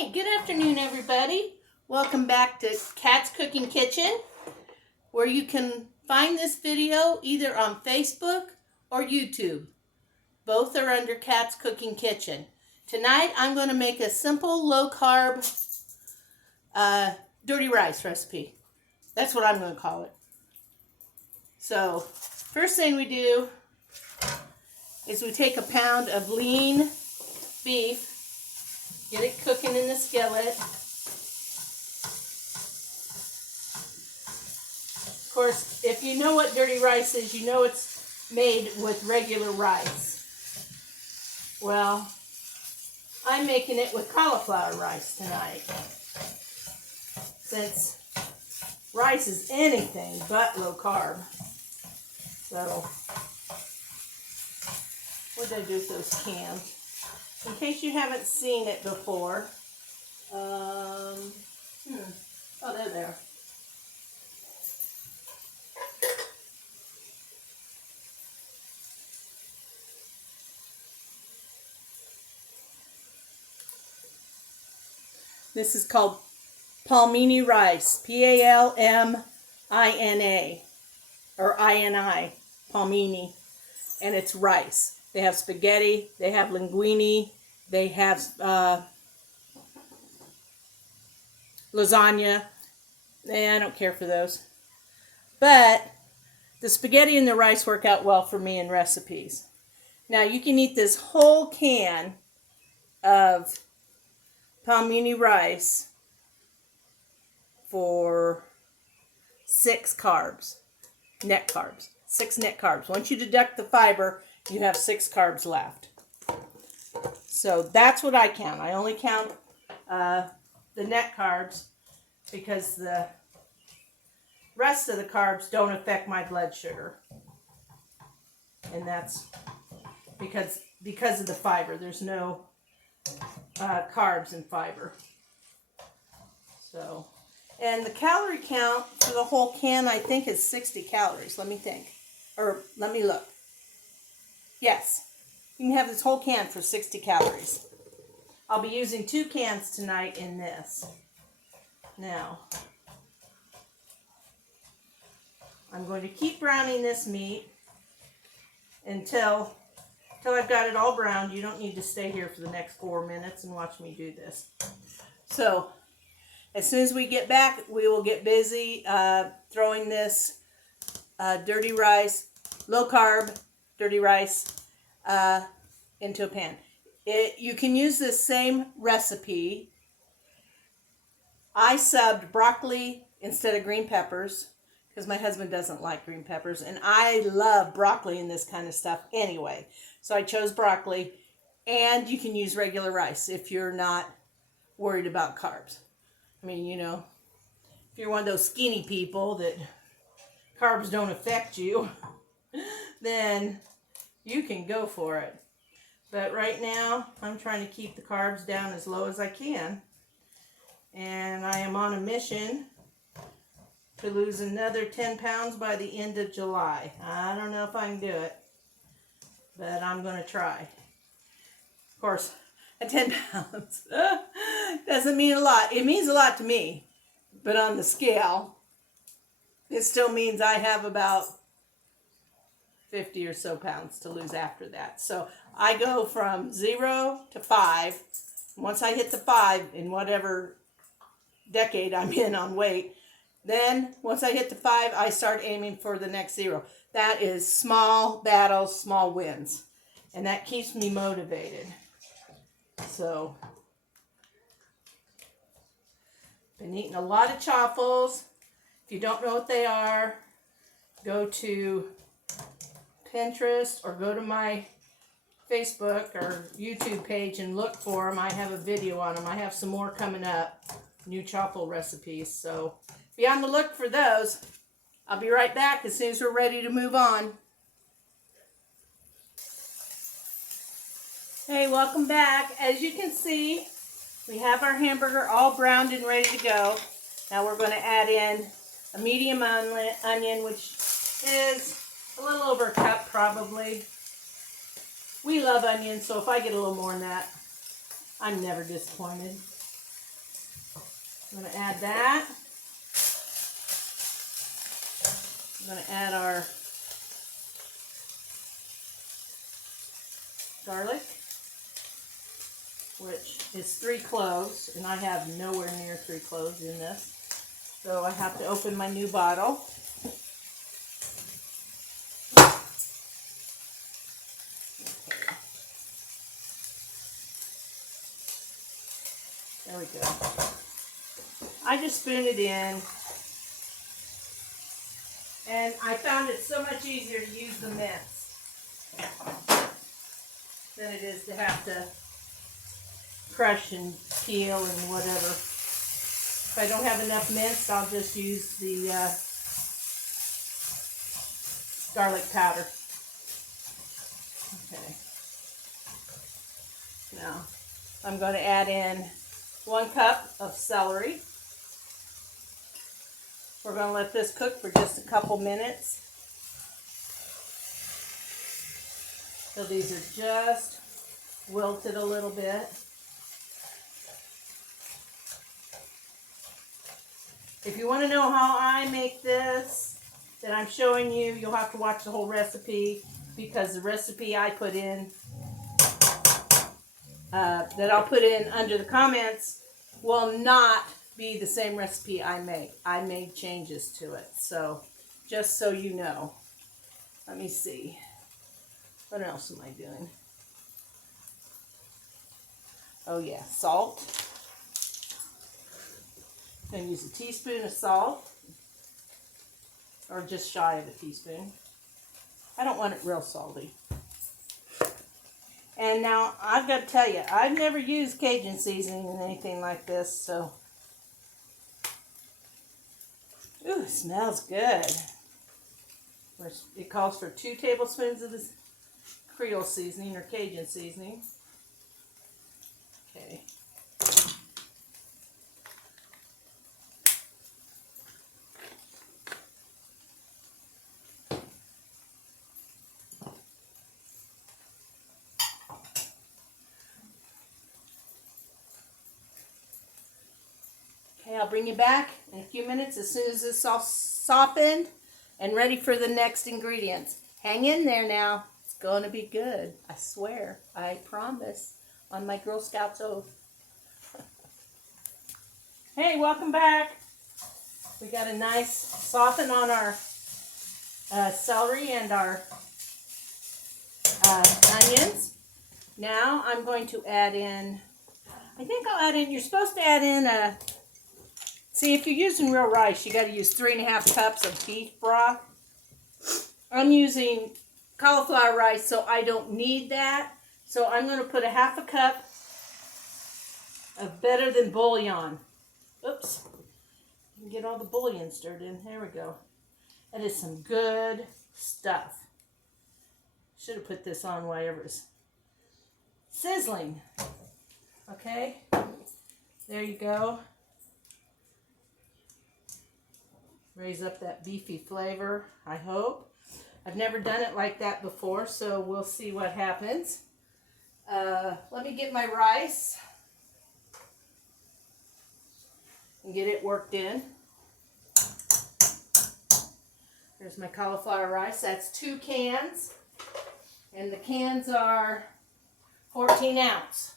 Hi, good afternoon everybody. Welcome back to Kat's Cooking Kitchen, where you can find this video either on Facebook or YouTube. Both are under Kat's Cooking Kitchen. Tonight I'm going to make a simple low-carb dirty rice recipe. That's what I'm going to call it. So, first thing we do is we take a pound of lean beef. Get it cooking in the skillet. Of course, if you know what dirty rice is, you know it's made with regular rice. Well, I'm making it with cauliflower rice tonight. Since rice is anything but low carb. So, what did I do with those cans? In case you haven't seen it before, oh, they're there. This is called palmini rice, P-A-L-M-I-N-A, or I-N-I, palmini, and it's rice. They have spaghetti, they have linguine, they have lasagna. I don't care for those. But the spaghetti and the rice work out well for me in recipes. Now you can eat this whole can of palmini rice for 6 carbs, net carbs, 6 net carbs. Once you deduct the fiber, you have 6 carbs left. So that's what I count. I only count the net carbs because the rest of the carbs don't affect my blood sugar. And that's because of the fiber. There's no carbs in fiber. So, and the calorie count for the whole can, I think, is 60 calories. Let me think. Or let me look. Yes, you can have this whole can for 60 calories. I'll be using 2 cans tonight in this. Now, I'm going to keep browning this meat until I've got it all browned. You don't need to stay here for the next 4 minutes and watch me do this. So, as soon as we get back, we will get busy throwing this dirty rice, low carb dirty rice, into a pan. You can use this same recipe. I subbed broccoli instead of green peppers because my husband doesn't like green peppers, and I love broccoli and this kind of stuff anyway. So I chose broccoli, and you can use regular rice if you're not worried about carbs. I mean, you know, if you're one of those skinny people that carbs don't affect you, then you can go for it. But right now, I'm trying to keep the carbs down as low as I can. And I am on a mission to lose another 10 pounds by the end of July. I don't know if I can do it, but I'm going to try. Of course, at 10 pounds doesn't mean a lot. It means a lot to me, but on the scale, it still means I have about 50 or so pounds to lose after that. So I go from 0 to 5. Once I hit the 5 in whatever decade I'm in on weight, then once I hit the 5, I start aiming for the next 0. That is small battles, small wins. And that keeps me motivated. So, been eating a lot of chaffles. If you don't know what they are, go to Pinterest or go to my Facebook or YouTube page and look for them. I have a video on them. I have some more coming up, new chaffle recipes. So be on the look for those. I'll be right back as soon as we're ready to move on. Hey, welcome back. As you can see, we have our hamburger all browned and ready to go. Now we're going to add in a medium onion, which is a little over a cup probably. We love onions, so if I get a little more than that, I'm never disappointed. I'm going to add that. I'm going to add our garlic, which is 3 cloves, and I have nowhere near 3 cloves in this. So I have to open my new bottle. Okay. There we go. I just spoon it in, and I found it so much easier to use the mince than it is to have to crush and peel and whatever. If I don't have enough mince, I'll just use the garlic powder. Okay. Now, I'm going to add in 1 cup of celery. We're going to let this cook for just a couple minutes. So these are just wilted a little bit. If you want to know how I make this that I'm showing you, you'll have to watch the whole recipe, because the recipe I put in, that I'll put in under the comments, will not be the same recipe I make. I made changes to it. So, just so you know. Let me see. What else am I doing? Oh yeah, salt. I'm going to use a teaspoon of salt, or just shy of a teaspoon. I don't want it real salty. And now, I've got to tell you, I've never used Cajun seasoning in anything like this, so. Ooh, it smells good. It calls for 2 tablespoons of this Creole seasoning, or Cajun seasoning. Okay. Okay, I'll bring you back in a few minutes as soon as it's all softened and ready for the next ingredients. Hang in there now. It's going to be good. I swear. I promise. On my Girl Scouts oath. Hey, welcome back. We got a nice soften on our celery and our onions. Now I'm going to add in, I think I'll add in, you're supposed to add in a, see, if you're using real rice, you got to use 3.5 cups of beef broth. I'm using cauliflower rice, so I don't need that. So I'm going to put 1/2 cup of better than bouillon. Oops. You can get all the bouillon stirred in. There we go. That is some good stuff. Should have put this on while it was sizzling. Okay. There you go. Raise up that beefy flavor, I hope. I've never done it like that before, so we'll see what happens. Let me get my rice and get it worked in. Here's my cauliflower rice. That's 2 cans, and the cans are 14 ounce.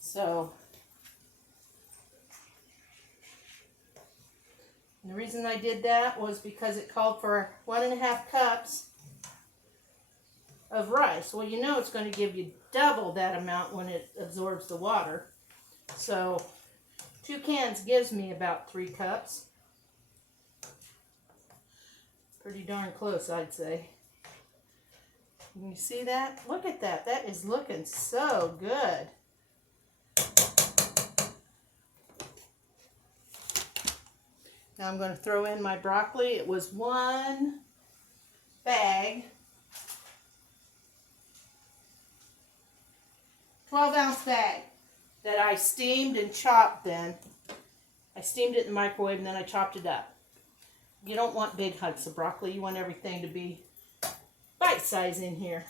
So, and the reason I did that was because it called for 1.5 cups of rice. Well, you know it's going to give you double that amount when it absorbs the water. So 2 cans gives me about 3 cups. Pretty darn close, I'd say. Can you see that? Look at that. That is looking so good. Now I'm going to throw in my broccoli. It was 1 bag, 12-ounce bag that I steamed and chopped then. I steamed it in the microwave and then I chopped it up. You don't want big hunks of broccoli. You want everything to be bite size in here.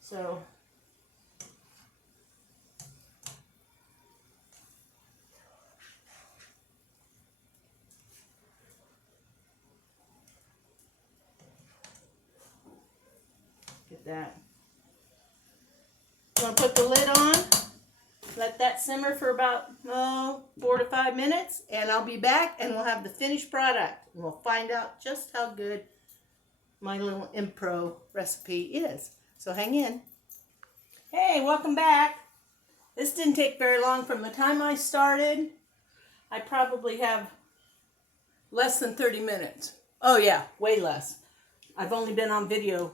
So that. I'm going to put the lid on. Let that simmer for about 4 to 5 minutes. And I'll be back and we'll have the finished product. And we'll find out just how good my little impro recipe is. So hang in. Hey, welcome back. This didn't take very long from the time I started. I probably have less than 30 minutes. Oh yeah, way less. I've only been on video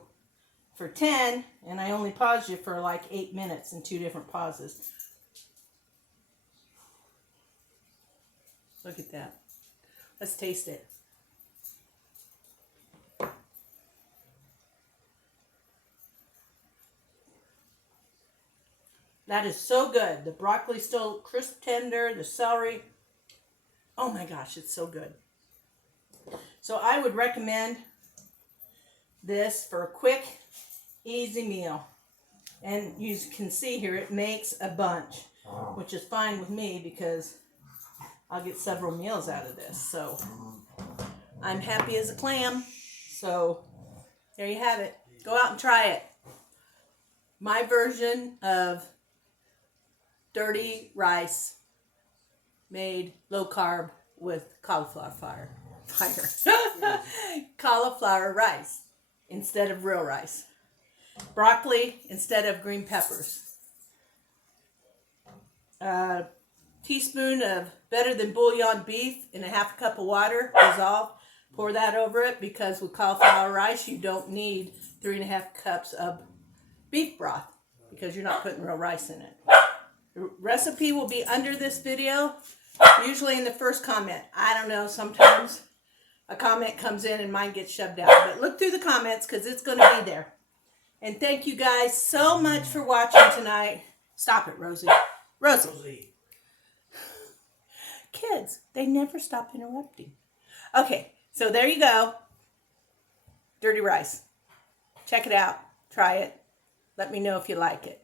for 10 and I only paused you for like 8 minutes in 2 different pauses. Look at that. Let's taste it. That is so good. The broccoli's still crisp tender, the celery. Oh my gosh, it's so good. So I would recommend this for a quick, easy meal. And you can see here, it makes a bunch, which is fine with me because I'll get several meals out of this. So I'm happy as a clam. So there you have it. Go out and try it. My version of dirty rice made low carb with cauliflower cauliflower rice instead of real rice. Broccoli instead of green peppers. A teaspoon of better than bouillon beef in a half a cup of water dissolved. Pour that over it because with cauliflower rice you don't need 3.5 cups of beef broth because you're not putting real rice in it. The recipe will be under this video, usually in the first comment. I don't know, sometimes a comment comes in and mine gets shoved out. But look through the comments because it's going to be there. And thank you guys so much for watching tonight. Stop it, Rosie. Rosie. Kids, they never stop interrupting. Okay, so there you go. Dirty rice. Check it out. Try it. Let me know if you like it.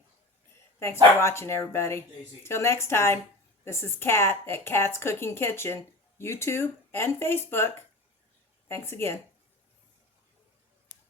Thanks for watching, everybody. Till next time, this is Kat at Kat's Cooking Kitchen, YouTube and Facebook. Thanks again.